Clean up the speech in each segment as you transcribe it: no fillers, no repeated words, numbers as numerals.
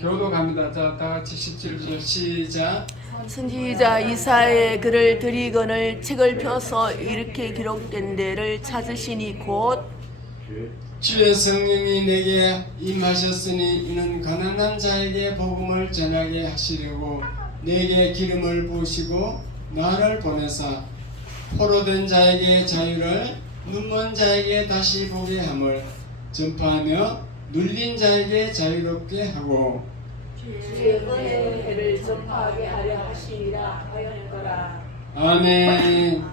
교독합니다. 자, 다 같이 17절 시작. 선지자 이사야의 글을 드리거늘 책을 펴서 이렇게 기록된 데를 찾으시니 곧 주의 성령이 내게 임하셨으니 이는 가난한 자에게 복음을 전하게 하시려고 내게 기름을 부으시고 나를 보내사 포로된 자에게 자유를 눈먼 자에게 다시 보게 함을 전파하며 눌린 자에게 자유롭게 하고 주의 은혜의 해를 전파하게 하려 하시니라 하였노라. 아멘.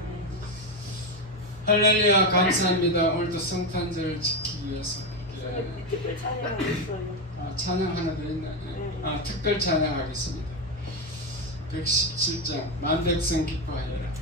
할렐루야. 감사합니다. 오늘도 성탄절 지키기 위해서 이렇게 특별 찬양하겠어요. 찬양 하나 더 있나요? 특별 찬양하겠습니다. 117장 만백성 기뻐하여라.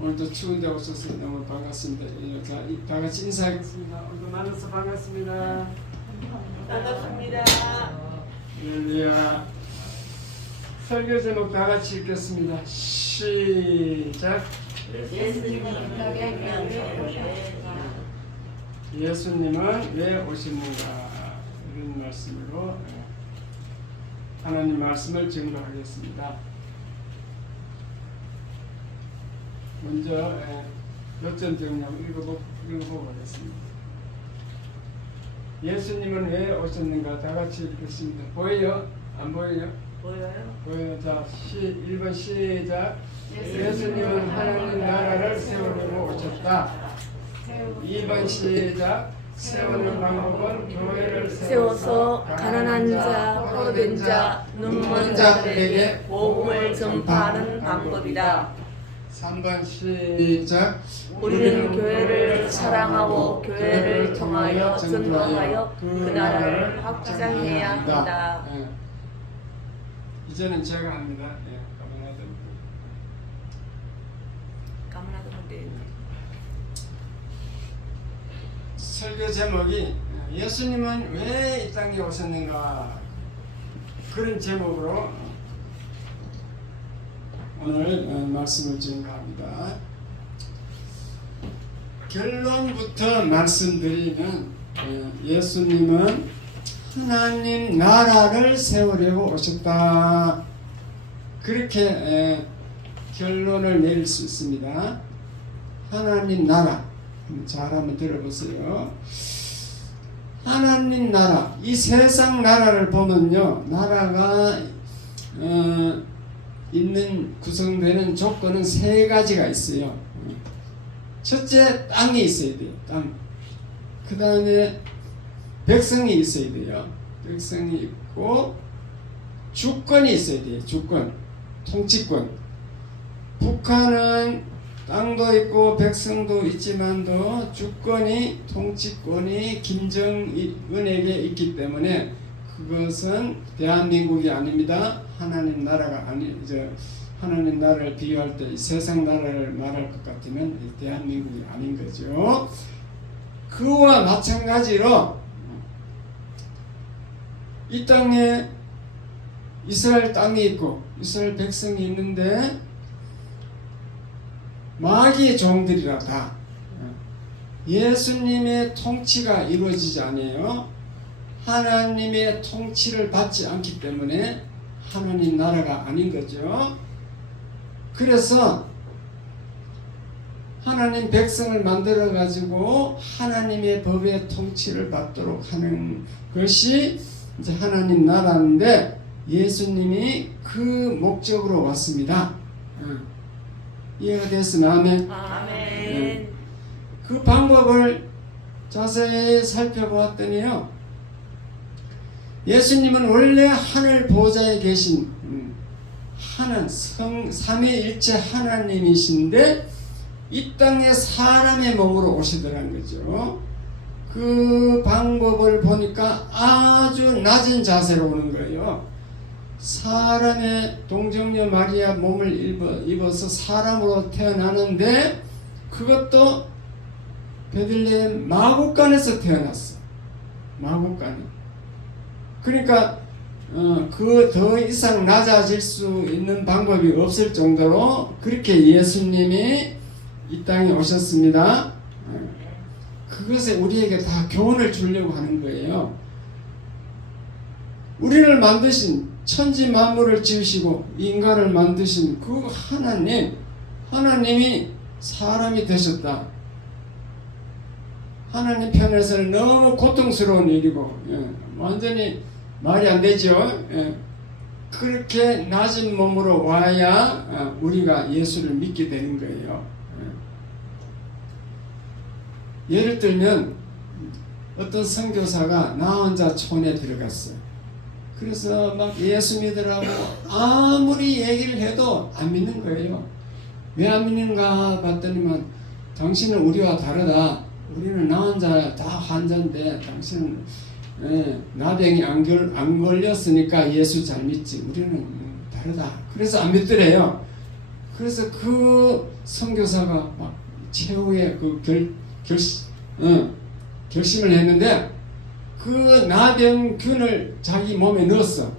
오늘도 추운데 오셔서 너무 반갑습니다. 자, 다 같이 인사하겠습니다. 오늘도 만나서 반갑습니다. 반갑습니다. 할렐루야. 설교 제목 다 같이 읽겠습니다. 시작. 예수님은 왜 오셨는가? 이런 말씀으로 하나님 말씀을 증거하겠습니다. 먼저 요점 정리하고 읽어보겠습니다. 예수님은 왜 오셨는가? 다 같이 읽겠습니다. 보여요? 안 보여요? 보여요? 보여요. 자, 1번 시작. 예수님은 하나님 나라를 세우려고 오셨다. 2번 시작. 세우는 방법은 교회를 세워서 가난한 자, 포로된 자, 눈먼 자들에게 복음을 전파하는 방법이다. 3번 시작. 우리는 교회를 사랑하고 교회를 통하여 전도하여 그 나라를 확장해야 한다. 이제는 제가 합니다. 가만하던 데 설교 제목이 예수님은 왜 이 땅에 오셨는가? 그런 제목으로 오늘 말씀을 증거합니다. 결론부터 말씀드리면 예수님은 하나님 나라를 세우려고 오셨다. 그렇게 결론을 내릴 수 있습니다. 하나님 나라, 잘 한번 들어보세요. 하나님 나라, 이 세상 나라를 보면요, 나라가 있는 구성되는 조건은 세 가지가 있어요. 첫째, 땅이 있어야 돼요. 땅. 그 다음에 백성이 있어야 돼요. 백성이 있고 주권이 있어야 돼요. 주권, 통치권. 북한은 땅도 있고 백성도 있지만도 주권이, 통치권이 김정은에게 있기 때문에 그것은 대한민국이 아닙니다. 하나님 나라가 하나님 나라를 비유할 때 세상 나라를 말할 것 같으면 대한민국이 아닌 거죠. 그와 마찬가지로 이 땅에 이스라엘 땅이 있고 이스라엘 백성이 있는데 마귀의 종들이라 다 예수님의 통치가 이루어지지 않아요. 하나님의 통치를 받지 않기 때문에 하나님 나라가 아닌 거죠. 그래서 하나님 백성을 만들어 가지고 하나님의 법의 통치를 받도록 하는 것이 이제 하나님 나라인데 예수님이 그 목적으로 왔습니다. 이해가 됐으면 아멘. 아멘. 그 방법을 자세히 살펴보았더니요, 예수님은 원래 하늘 보좌에 계신 삼위일체 하나님이신데 이 땅에 사람의 몸으로 오시더라는 거죠. 그 방법을 보니까 아주 낮은 자세로 오는 거예요. 사람의 동정녀 마리아 몸을 입어서 사람으로 태어나는데 그것도 베들레헴 마구간에서 태어났어. 마구간에. 그러니까 그 더 이상 낮아질 수 있는 방법이 없을 정도로 그렇게 예수님이 이 땅에 오셨습니다. 그것에 우리에게 다 교훈을 주려고 하는 거예요. 우리를 만드신 천지 만물을 지으시고 인간을 만드신 그 하나님이 사람이 되셨다. 하나님 편에서는 너무 고통스러운 일이고 완전히 말이 안 되죠. 그렇게 낮은 몸으로 와야 우리가 예수를 믿게 되는 거예요. 예를 들면 어떤 선교사가 나 혼자 촌에 들어갔어요. 그래서 막 예수 믿으라고 아무리 얘기를 해도 안 믿는 거예요. 왜 안 믿는가 봤더니만 당신은 우리와 다르다. 우리는 나 혼자 다 환자인데 당신은 나병이 안 걸렸으니까 예수 잘 믿지. 우리는 다르다. 그래서 안 믿더래요. 그래서 그 선교사가 막 최후의 그 결심을 했는데 그 나병균을 자기 몸에 넣었어.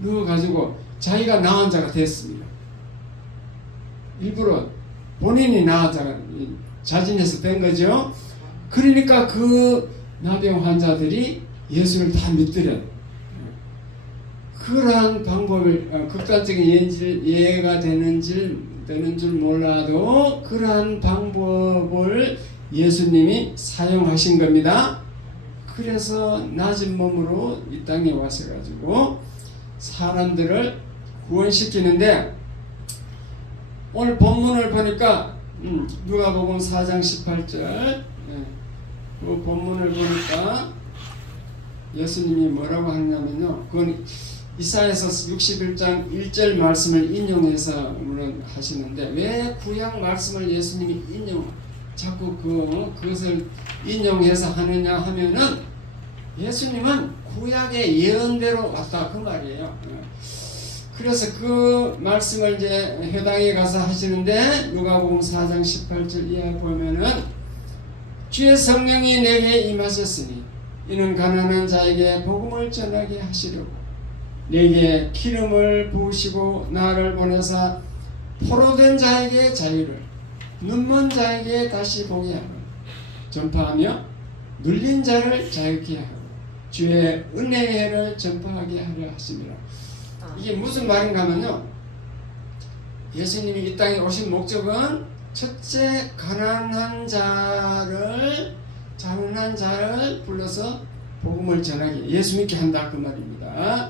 넣어가지고 자기가 나은 자가 됐습니다. 일부러 본인이 나은 자가 자진해서 된 거죠. 그러니까 그 나병 환자들이 예수를 다 믿더래. 그러한 방법을 극단적인 예가 되는 줄 몰라도 그러한 방법을 예수님이 사용하신 겁니다. 그래서 낮은 몸으로 이 땅에 와셔가지고 사람들을 구원시키는데 오늘 본문을 보니까 누가복음 4장 18절 그 본문을 보니까 예수님이 뭐라고 하냐면요, 그건 이사야서 61장 1절 말씀을 인용해서 물론 하시는데 왜 구약 말씀을 예수님이 자꾸 그것을 인용해서 하느냐 하면은 예수님은 구약의 예언대로 왔다 그 말이에요. 그래서 그 말씀을 이제 회당에 가서 하시는데 누가복음 4장 18절 이하에 보면은 주의 성령이 내게 임하셨으니 이는 가난한 자에게 복음을 전하게 하시려고 내게 기름을 부으시고 나를 보내사 포로된 자에게 자유를 눈먼 자에게 다시 보게 하고 전파하며 눌린 자를 자유케 하고 주의 은혜의 해를 전파하게 하려 하심이라. 이게 무슨 말인가 하면요, 예수님이 이 땅에 오신 목적은 첫째 가난한 자를 불러서 복음을 전하게 예수 믿게 한다 그 말입니다.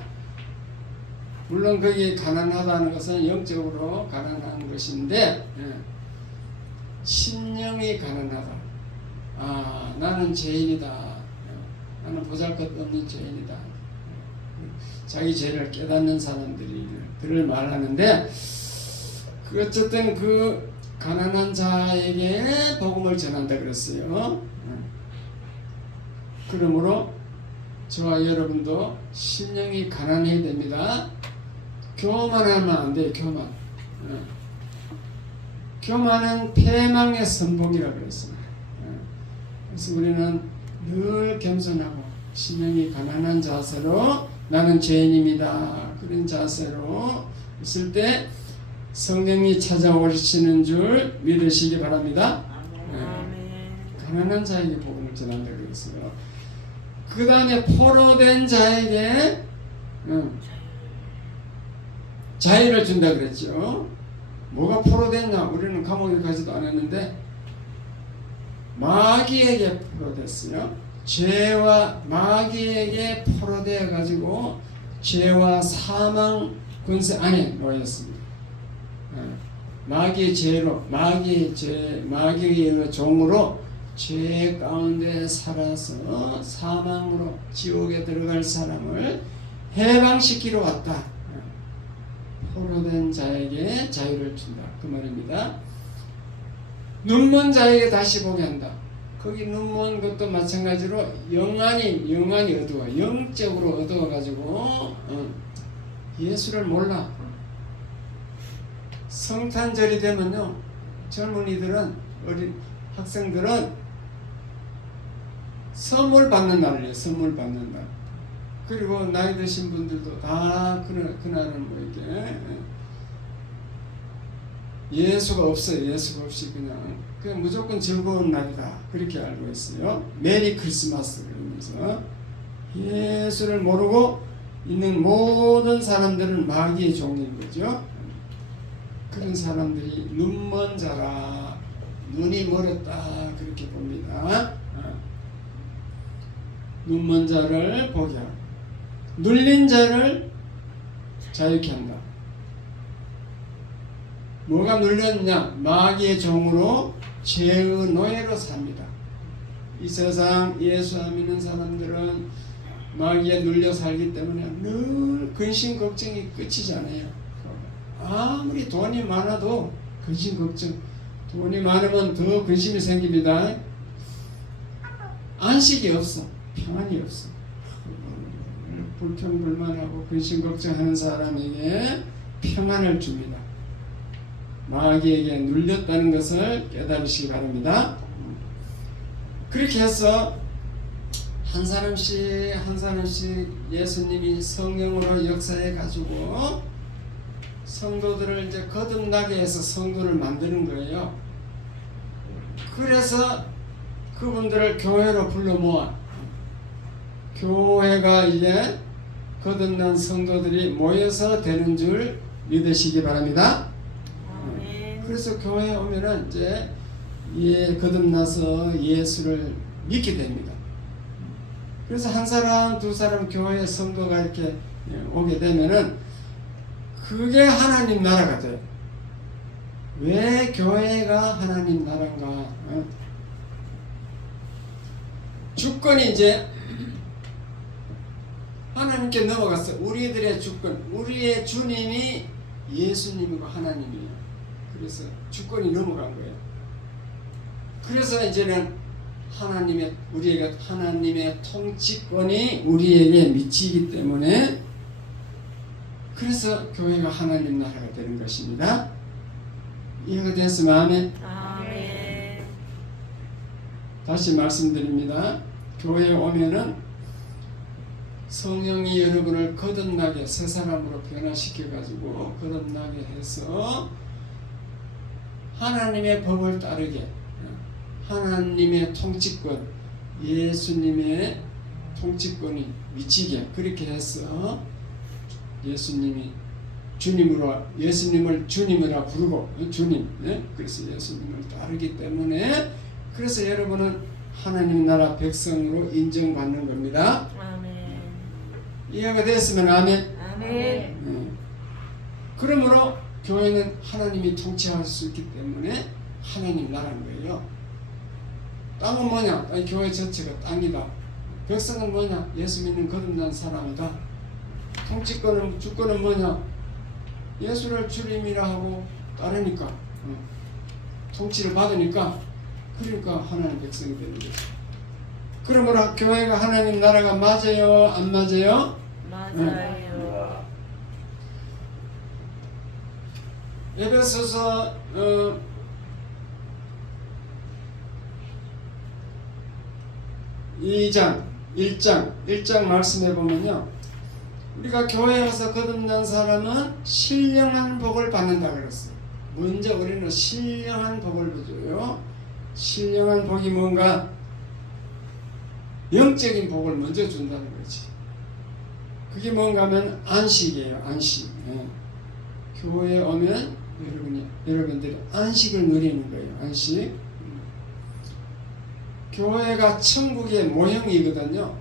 물론 거기 가난하다는 것은 영적으로 가난한 것인데 심령이 가난하다. 아, 나는 죄인이다. 나는 보잘것없는 죄인이다. 자기 죄를 깨닫는 사람들을 말하는데, 어쨌든 그 가난한 자에게 복음을 전한다 그랬어요. 그러므로 저와 여러분도 심령이 가난해야 됩니다. 교만하면 안 돼요. 교만은 패망의 선봉이라고 그랬습니다. 그래서 우리는 늘 겸손하고 심령이 가난한 자세로, 나는 죄인입니다, 그런 자세로 있을 때 성령이 찾아오시는 줄 믿으시기 바랍니다. 가난한 자에게 복음을 전한다 그랬어요. 그 다음에 포로된 자에게 자유를 준다 그랬죠. 뭐가 포로됐냐? 우리는 감옥에 가지도 않았는데 마귀에게 포로됐어요. 죄와 마귀에게 포로되어 가지고 죄와 사망 권세 안에 놓였습니다. 마귀의 죄로, 마귀의 종으로 죄 가운데 살아서 사망으로 지옥에 들어갈 사람을 해방시키러 왔다. 포로된 자에게 자유를 준다 그 말입니다. 눈먼 자에게 다시 보게 한다. 거기 눈먼 것도 마찬가지로 영안이 어두워, 영적으로 어두워가지고 예수를 몰라. 성탄절이 되면요, 젊은이들은, 어린 학생들은 선물 받는 날이에요. 선물 받는 날. 그리고 나이 드신 분들도 다 그날은 뭐 이렇게 예수가 없어요. 예수가 없이 그냥 무조건 즐거운 날이다 그렇게 알고 있어요. 메리 크리스마스 그러면서 예수를 모르고 있는 모든 사람들은 마귀의 종인 거죠. 그런 사람들이 눈먼 자라, 눈이 멀었다 그렇게 봅니다. 눈먼 자를 보게 하고 눌린 자를 자유케 한다. 뭐가 눌렸냐? 마귀의 종으로 죄의 노예로 삽니다. 이 세상 예수 안 믿는 사람들은 마귀에 눌려 살기 때문에 늘 근심 걱정이 끝이지 않아요. 아무리 돈이 많아도 근심 걱정, 돈이 많으면 더 근심이 생깁니다. 안식이 없어, 평안이 없어. 불평불만하고 근심 걱정하는 사람에게 평안을 줍니다. 마귀에게 눌렸다는 것을 깨달으시기 바랍니다. 그렇게 해서 한 사람씩 예수님이 성령으로 역사해 가지고 성도들을 이제 거듭나게 해서 성도를 만드는 거예요. 그래서 그분들을 교회로 불러 모아 교회가 이제 거듭난 성도들이 모여서 되는 줄 믿으시기 바랍니다. 그래서 교회에 오면은 이제 거듭나서 예수를 믿게 됩니다. 그래서 한 사람 두 사람 교회 성도가 이렇게 오게 되면은 그게 하나님 나라가 돼요. 왜 교회가 하나님 나라인가? 주권이 이제 하나님께 넘어갔어요. 우리들의 주권, 우리의 주님이 예수님이고 하나님이에요. 그래서 주권이 넘어간 거예요. 그래서 이제는 우리에게 하나님의 통치권이 우리에게 미치기 때문에 그래서 교회가 하나님 나라가 되는 것입니다. 이해가 됐으면 아멘. 아멘. 다시 말씀드립니다. 교회에 오면은 성령이 여러분을 거듭나게 새 사람으로 변화시켜 가지고 거듭나게 해서 하나님의 법을 따르게, 하나님의 통치권, 예수님의 통치권이 미치게 그렇게 해서 예수님을 주님이라 부르고 주님, 그래서 예수님을 따르기 때문에 그래서 여러분은 하나님 나라 백성으로 인정받는 겁니다. 아멘. 이해가 됐으면 아멘. 아멘. 그러므로 교회는 하나님이 통치할 수 있기 때문에 하나님 나라는 거예요. 땅은 뭐냐? 아니, 교회 전체가 땅이다. 백성은 뭐냐? 예수 믿는 거듭난 사람이다. 통치권은 주권은 뭐냐? 예수를 주님이라 하고 따르니까 통치를 받으니까 그러니까 하나님 백성이 되는 거죠. 그러므로 교회가 하나님 나라가 맞아요? 안 맞아요? 맞아요. 에베소서 1장 말씀해 보면요, 우리가 교회에 와서 거듭난 사람은 신령한 복을 받는다 그랬어요. 먼저 우리는 신령한 복을 받아요. 신령한 복이 뭔가? 영적인 복을 먼저 준다는 거지. 그게 뭔가 하면 안식이에요. 안식. 교회에 오면 여러분들이 안식을 누리는 거예요. 안식. 교회가 천국의 모형이거든요.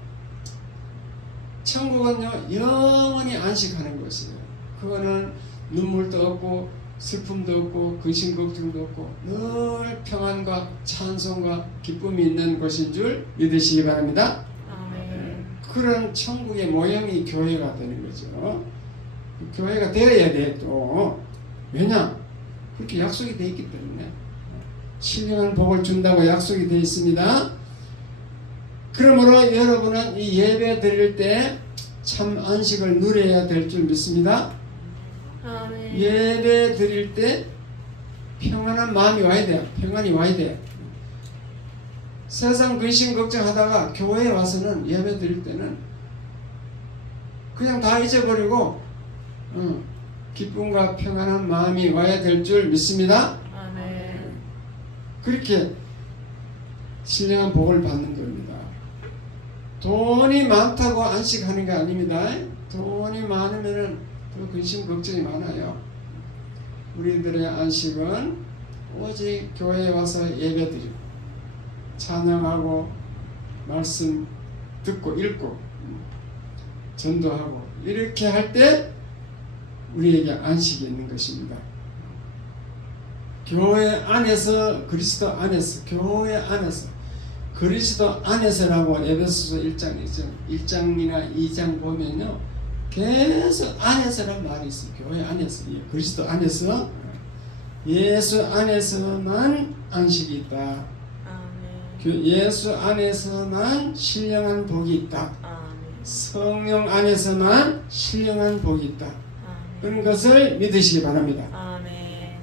천국은요, 영원히 안식하는 것이에요. 그거는 눈물도 없고 슬픔도 없고 근심 걱정도 없고 늘 평안과 찬송과 기쁨이 있는 곳인 줄 믿으시기 바랍니다. 아멘. 그런 천국의 모형이 교회가 되는 거죠. 교회가 되어야 돼. 또 왜냐? 그렇게 약속이 되어 있기 때문에 신령한 복을 준다고 약속이 되어 있습니다. 그러므로 여러분은 이 예배 드릴 때 참 안식을 누려야 될 줄 믿습니다. 아멘. 예배 드릴 때 평안한 마음이 와야 돼요. 평안이 와야 돼요. 세상 근심 걱정하다가 교회에 와서는 예배 드릴 때는 그냥 다 잊어버리고 기쁨과 평안한 마음이 와야 될 줄 믿습니다. 아멘. 그렇게 신령한 복을 받는 겁니다. 돈이 많다고 안식하는 게 아닙니다. 돈이 많으면 더 근심 걱정이 많아요. 우리들의 안식은 오직 교회에 와서 예배드리고 찬양하고 말씀 듣고 읽고 전도하고 이렇게 할 때 우리에게 안식이 있는 것입니다. 교회 안에서, 그리스도 안에서, 교회 안에서, 그리스도 안에서라고 에베소서 1장이나 2장 보면요, 계속 안에서란 말이 있어요. 교회 안에서, 그리스도 안에서, 예수 안에서만 안식이 있다. 아멘. 예수 안에서만 신령한 복이 있다. 아멘. 성령 안에서만 신령한 복이 있다. 아멘. 그런 것을 믿으시기 바랍니다. 아멘.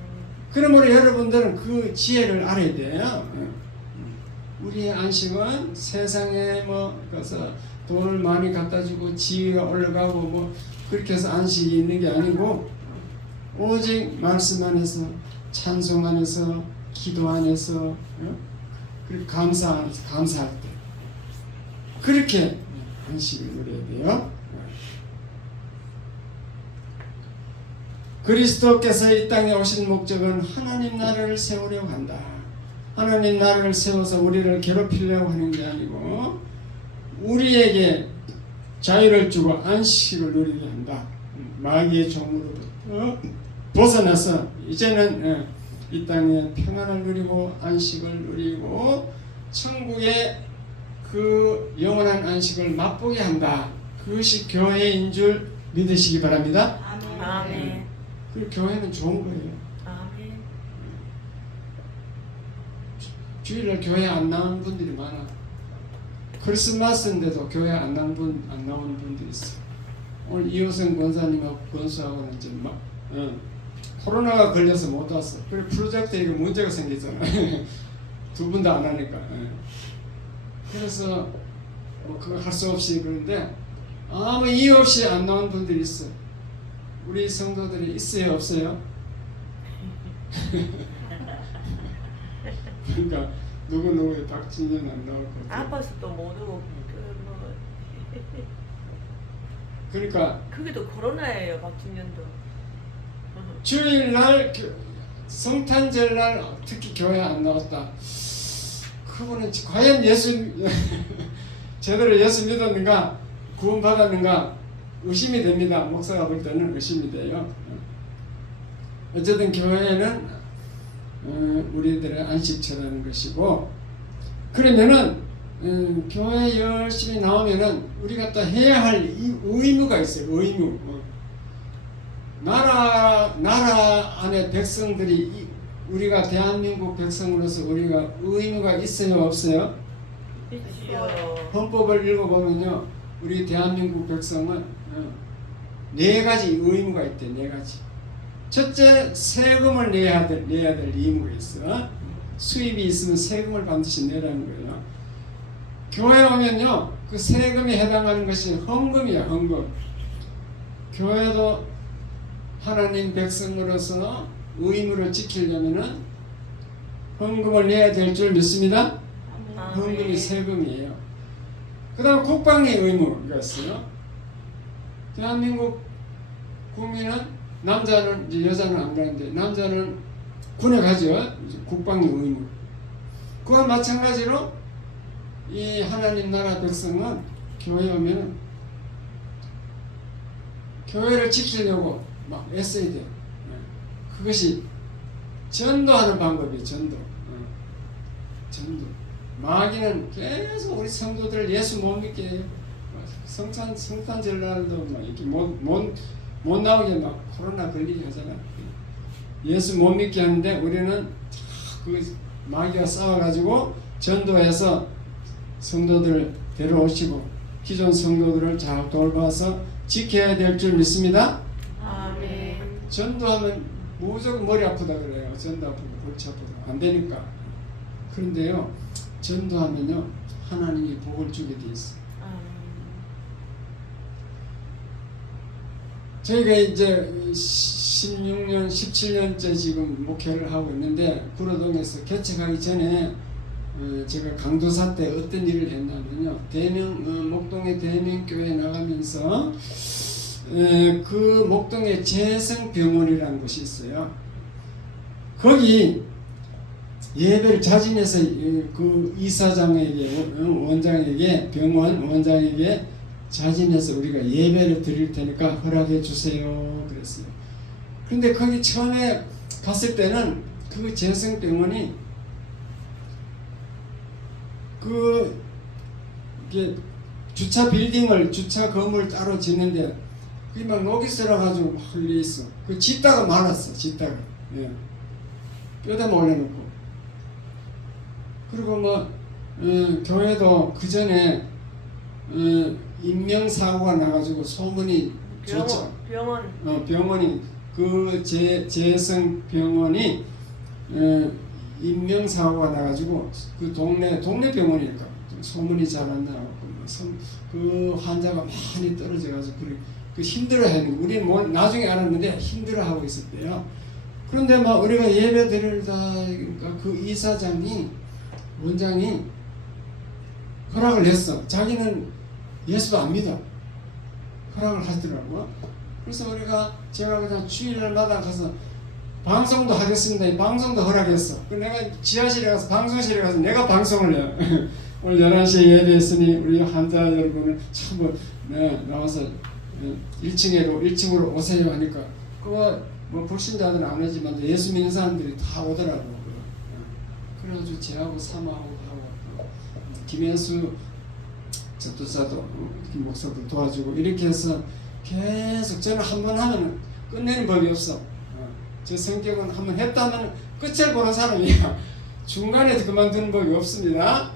그러므로 여러분들은 그 지혜를 알아야 돼요. 우리의 안식은 세상에 가서 돈을 많이 갖다 주고 지위가 올라가고 그렇게 해서 안식이 있는 게 아니고 오직 말씀 안에서, 찬송 안에서, 기도 안에서, 그리고 감사 안에서, 감사할 때 그렇게 안식을 누려야 돼요. 그리스도께서 이 땅에 오신 목적은 하나님 나라를 세우려고 한다. 하나님 나라를 세워서 우리를 괴롭히려고 하는 게 아니고 우리에게 자유를 주고 안식을 누리게 한다. 마귀의 종으로부터 벗어나서 이제는 이 땅에 평안을 누리고 안식을 누리고 천국의 그 영원한 안식을 맛보게 한다. 그것이 교회인 줄 믿으시기 바랍니다. 아멘. 그 교회는 좋은 거예요. 아멘. 주일날 교회 안 나오는 분들이 많아. 크리스마스인데도 교회 안 나오는 분들이 있어. 오늘 이호성 권사님하고 권수하고는 이제 코로나가 걸려서 못 왔어. 그래 프로젝트에 이거 문제가 생겼잖아. 두 분 다 안 하니까. 그래서 그거 할 수 없이 그런데 아무 이유 없이 안 나온 분들이 있어. 우리 성도들이 있어요, 없어요? 그러니까 누구의 박진현 안 나올 것 같아. 아파서 또 못 오고 그러니까 그게 또 코로나예요, 박진년도. 주일날 성탄절날 특히 교회 안 나왔다. 그분은 과연 예수 제대로 예수 믿었는가 구원 받았는가 의심이 됩니다. 목사가 볼 때는 의심이 돼요. 어쨌든 교회는 우리들의 안식처라는 것이고, 그러면은 교회 열심히 나오면은 우리가 또 해야 할 의무가 있어요. 의무. 나라 안에 백성들이 우리가 대한민국 백성으로서 우리가 의무가 있어요, 없어요? 있어요. 헌법을 읽어보면요, 우리 대한민국 백성은 네 가지 의무가 있대. 네 가지. 첫째, 세금을 내야 될 의무가 있어. 수입이 있으면 세금을 반드시 내라는 거예요. 교회 오면요, 그 세금에 해당하는 것이 헌금이야, 헌금. 교회도 하나님 백성으로서 의무를 지키려면은 헌금을 내야 될 줄 믿습니다. 헌금이 세금이에요. 그 다음 국방의 의무가 있어요. 대한민국 국민은 남자는 이제 여자는 안 가는데 남자는 군에 가죠. 국방의 의무. 그와 마찬가지로 이 하나님 나라 백성은 교회 오면 교회를 지키려고 막 애써야 돼요. 그것이 전도하는 방법이에요. 전도. 마귀는 계속 우리 성도들을 예수 못 믿게 해요. 성탄절날도 막 이렇게 못 나오게 막 코로나 걸리게 하잖아. 예수 못 믿게 하는데 우리는 그 마귀와 싸워가지고 전도해서 성도들을 데려오시고 기존 성도들을 잘 돌봐서 지켜야 될 줄 믿습니다. 아멘. 전도하면 무조건 머리 아프다 그래요. 전도 아프고 골치 아프다. 안 되니까. 그런데요, 전도하면요, 하나님이 복을 주게 돼 있어요. 저희가 이제 16년, 17년째 지금 목회를 하고 있는데, 구로동에서 개척하기 전에 제가 강도사 때 어떤 일을 했냐면요, 목동의 대명교회에 나가면서 그 목동에 재성병원이라는 곳이 있어요. 거기 예배를 자진해서 그 이사장에게, 원장에게, 병원 원장에게 자진해서 우리가 예배를 드릴 테니까 허락해 주세요 그랬어요. 근데 거기 처음에 갔을 때는 그 재성병원이 이게 주차 건물 따로 짓는데 그게 막 녹이 쓸어가지고 막 흘려 있어. 그 짓다가 말았어. 짓다가. 예. 뼈대만 올려놓고. 그리고 뭐 교회도 그 전에 인명사고가 나가지고 소문이 좋죠. 병원이 그 재성병원이 인명사고가 나가지고 그 동네 병원이니까 소문이 잘 안 나고 그 환자가 많이 떨어져가지고 그 힘들어하는, 우리는 나중에 알았는데 힘들어하고 있었대요. 그런데 막 우리가 예배 드리다 그러니까 그 이사장이, 원장이 허락을 했어. 자기는 예수도 안 믿어. 허락을 하더라고. 그래서 제가 그냥 주일마다 가서 방송도 하겠습니다. 방송도 허락했어. 내가 지하실에 가서, 방송실에 가서 내가 방송을 해요. 오늘 11시에 예배했으니 우리 환자 여러분은 참 나와서 1층으로 오세요 하니까 그거 뭐 불신자들은 안 오지만 예수 믿는 사람들이 다 오더라고. 그래가지고 제하고 사모하고 하고 김현수 전도사도 김 목사도 도와주고 이렇게 해서 계속 저는 한 번 하면 끝내는 법이 없어. 제 성격은 한 번 했다면 끝을 보는 사람이야. 중간에 그만두는 법이 없습니다.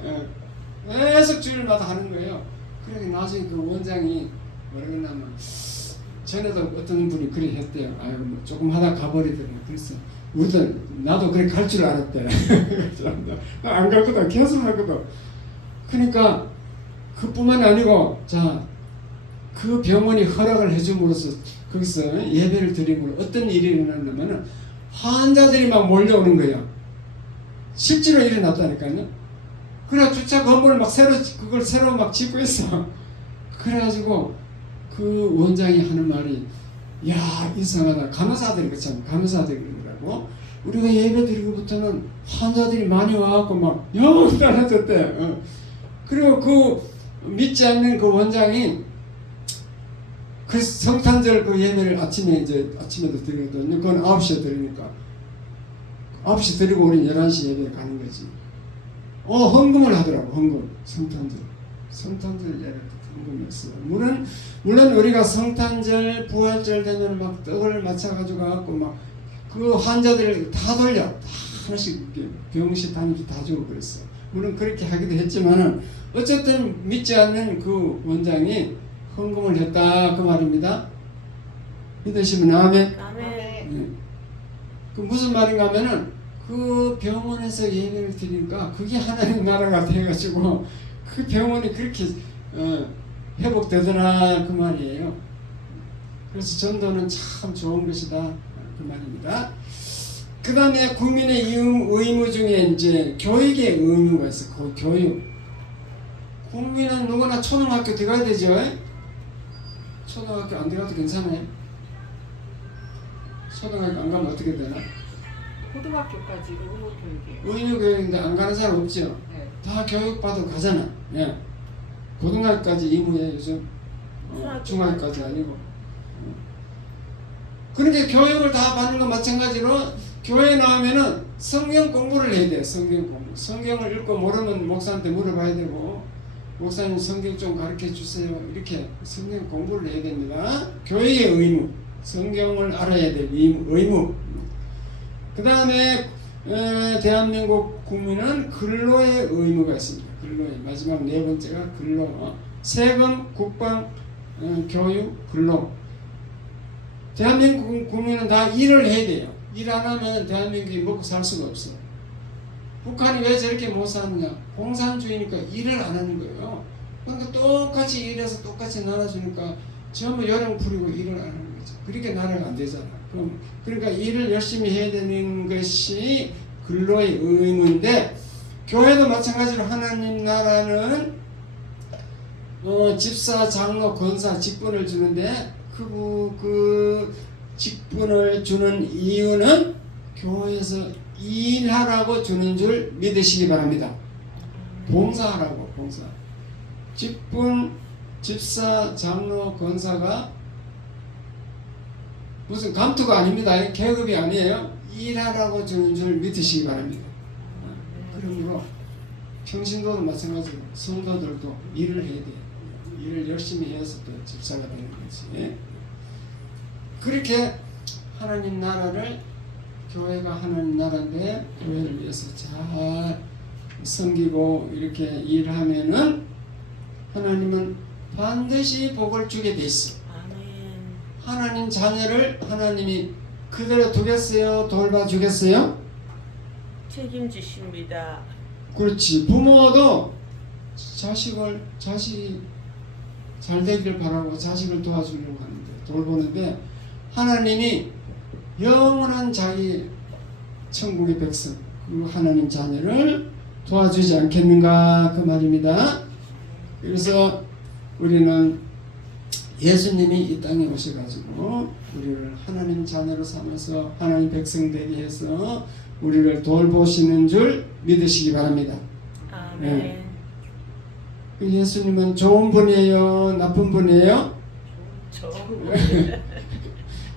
계속 주일마다 하는 거예요. 그러니 나중에 그 원장이 뭐라고 했냐면, 전에도 어떤 분이 그렇게 했대요. 아이고 뭐 조금 하다 가버리더라고요. 그래서 나도 그렇게 갈 줄 알았대. 안 갔거든. 계속 했거든. 그러니까 그뿐만 아니고, 그 병원이 허락을 해줌으로써 거기서 예배를 드림으로 어떤 일이 일어났냐면은 환자들이 막 몰려오는 거예요. 실제로 일어났다니까요. 그래 주차 건물을 막 새로 막 짓고 있어. 그래가지고 그 원장이 하는 말이 야 이상하다. 간호사들이 그렇잖아. 간호사들이 그러더라고. 우리가 예배 드리고부터는 환자들이 많이 와갖고 막 영을 따라줬대. 그리고 그 믿지 않는 그 원장이 그 성탄절 그 예배를 아침에도 드리거든요. 그건 9시에 드리니까 9시 드리고 우리는 11시 예배를 가는 거지. 헌금을 하더라고. 헌금. 성탄절 예배 헌금했어요. 물론 우리가 성탄절 부활절 되면 막 떡을 맞춰가지고 가갖고 막 그 환자들을 다 돌려. 다 하나씩 병실 단위로 다 주고 그랬어. 물론 그렇게 하기도 했지만은 어쨌든 믿지 않는 그 원장이 헌금을 했다 그 말입니다. 믿으시면 아멘. 아멘. 그 무슨 말인가 하면은 그 병원에서 예배를 드리니까 그게 하나님 나라가 돼가지고 그 병원이 그렇게 회복되더라 그 말이에요. 그래서 전도는 참 좋은 것이다 그 말입니다. 그 다음에 국민의 의무 중에 이제 교육의 의무가 있어. 그 교육. 국민은 누구나 초등학교 들어가야 되죠. 초등학교 안 들어가도 괜찮아요. 초등학교 안 가면 어떻게 되나? 고등학교까지 의무교육이에요. 의무교육인데 안 가는 사람 없죠? 네. 다 교육받고 가잖아. 예. 고등학교까지 의무예요 요즘. 중학교까지 아니고. 그런데 교육을 다 받는 건 마찬가지로 교회에 나오면은 성경 공부를 해야 돼요. 성경 공부. 성경을 읽고 모르면 목사한테 물어봐야 되고, 목사님 성경 좀 가르쳐 주세요. 이렇게 성경 공부를 해야 됩니다. 교회의 의무. 성경을 알아야 될 의무. 그 다음에 대한민국 국민은 근로의 의무가 있습니다. 근로의 마지막 네 번째가 근로. 세금, 국방, 교육, 근로. 대한민국 국민은 다 일을 해야 돼요. 일 안 하면 대한민국이 먹고 살 수가 없어. 북한이 왜 저렇게 못 사느냐? 공산주의니까 일을 안 하는 거예요. 그러니까 똑같이 일해서 똑같이 나눠주니까 전부 요령 부리고 일을 안 하는 거죠. 그렇게 나라가 안 되잖아. 그러니까 일을 열심히 해야 되는 것이 근로의 의무인데, 교회도 마찬가지로 하나님 나라는 집사, 장로, 권사 직분을 주는데 그 직분을 주는 이유는 교회에서 일하라고 주는 줄 믿으시기 바랍니다. 봉사하라고. 봉사. 직분, 집사, 장로, 권사가 무슨 감투가 아닙니다. 계급이 아니에요. 일하라고 주는 줄 믿으시기 바랍니다. 그러므로 평신도도 마찬가지로 성도들도 일을 해야 돼요. 일을 열심히 해서 또 집사가 되는 거지. 그렇게 하나님 나라를, 교회가 하나님 나라인데 교회를 위해서 잘 섬기고 이렇게 일하면은 하나님은 반드시 복을 주게 돼 있어. 하나님 자녀를 하나님이 그대로 두겠어요? 돌봐주겠어요? 책임지십니다. 그렇지. 부모도 자식이 잘 되기를 바라고 자식을 도와주려고 하는데, 돌보는데, 하나님이 영원한 자기 천국의 백성, 그 하나님 자녀를 도와주지 않겠는가 그 말입니다. 그래서 우리는 예수님이 이 땅에 오셔가지고 우리를 하나님 자녀로 삼아서 하나님 백성 되게 해서 우리를 돌보시는 줄 믿으시기 바랍니다. 아멘. 네. 예수님은 좋은 분이에요? 나쁜 분이에요?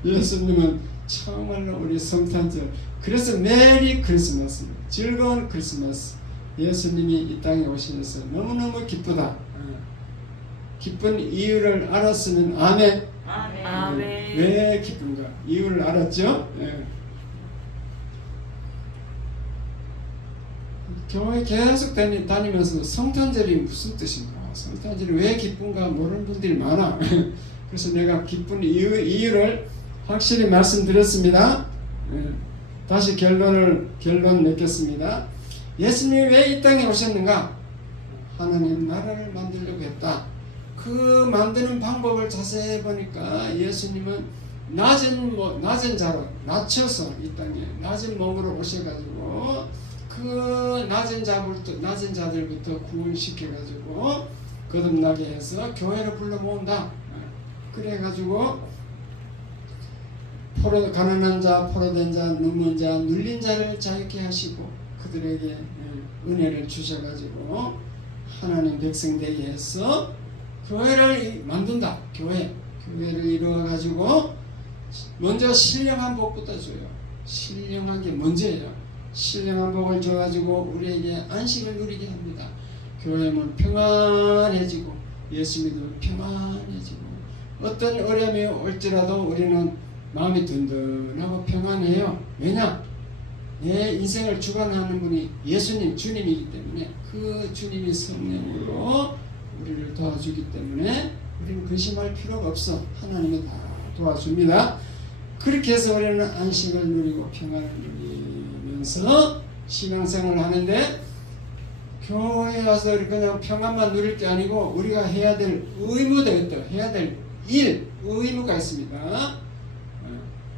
예수님은 정말로 우리 성탄절, 그래서 메리 크리스마스, 즐거운 크리스마스. 예수님이 이 땅에 오셔서 너무너무 기쁘다. 기쁜 이유를 알았으면 아멘. 아멘. 왜 기쁜가? 이유를 알았죠? 네. 교회 계속 다니면서 성탄절이 무슨 뜻인가? 성탄절이 왜 기쁜가 모르는 분들이 많아. 그래서 내가 기쁜 이유를 확실히 말씀드렸습니다. 다시 결론 맺겠습니다. 예수님이 왜 이 땅에 오셨는가? 하나님 나라를 만들려고 했다. 그 만드는 방법을 자세히 보니까 예수님은 낮은 자로 낮춰서 이 땅에 낮은 몸으로 오셔가지고 그 낮은 자들부터 구원시켜가지고 거듭나게 해서 교회를 불러 모은다. 그래가지고 가난한 자, 포로된 자, 눈먼 자, 눌린 자를 자유케 하시고 그들에게 은혜를 주셔가지고 하나님 백성 되게 해서 교회를 만든다. 교회를 이루어가지고 먼저 신령한 복부터 줘요. 신령한 게 먼저예요. 신령한 복을 줘가지고 우리에게 안식을 누리게 합니다. 교회는 평안해지고 예수 믿으면 평안해지고 어떤 어려움이 올지라도 우리는 마음이 든든하고 평안해요. 왜냐? 내 인생을 주관하는 분이 예수님, 주님이기 때문에 그 주님이 성령으로 우리를 도와주기 때문에 우리는 근심할 필요가 없어. 하나님이 다 도와줍니다. 그렇게 해서 우리는 안식을 누리고 평안을 누리면서 신앙생활을 하는데 교회에 와서 그냥 평안만 누릴 게 아니고 우리가 해야 될 의무도 있다. 해야 될 의무가 있습니다.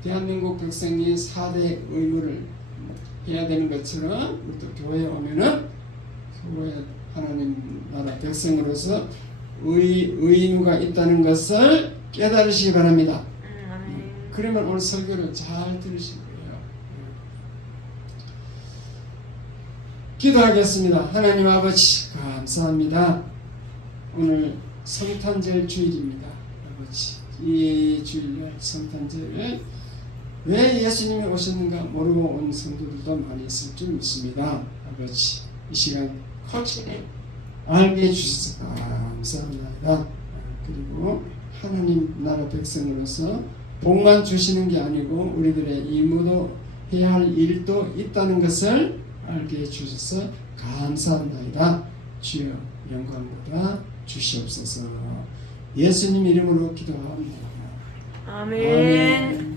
대한민국 백성이 4대 의무를 해야 되는 것처럼 우리도 교회에 오면은 교회 하나님 나라 백성으로서 의무가 있다는 것을 깨달으시기 바랍니다. 그러면 오늘 설교를 잘 들으실 거예요. 기도하겠습니다. 하나님 아버지 감사합니다. 오늘 성탄절 주일입니다. 아버지 이 주일날 성탄절을 왜 예수님이 오셨는가 모르고 온 성도들도 많이 있을 줄 믿습니다. 아버지 이 시간 확실히 알게 해주셔서 감사합니다. 그리고 하나님 나라 백성으로서 복만 주시는 게 아니고 우리들의 의무도 해야 할 일도 있다는 것을 알게 해주셔서 감사합니다. 주여 영광보다 주시옵소서. 예수님 이름으로 기도합니다. 아멘.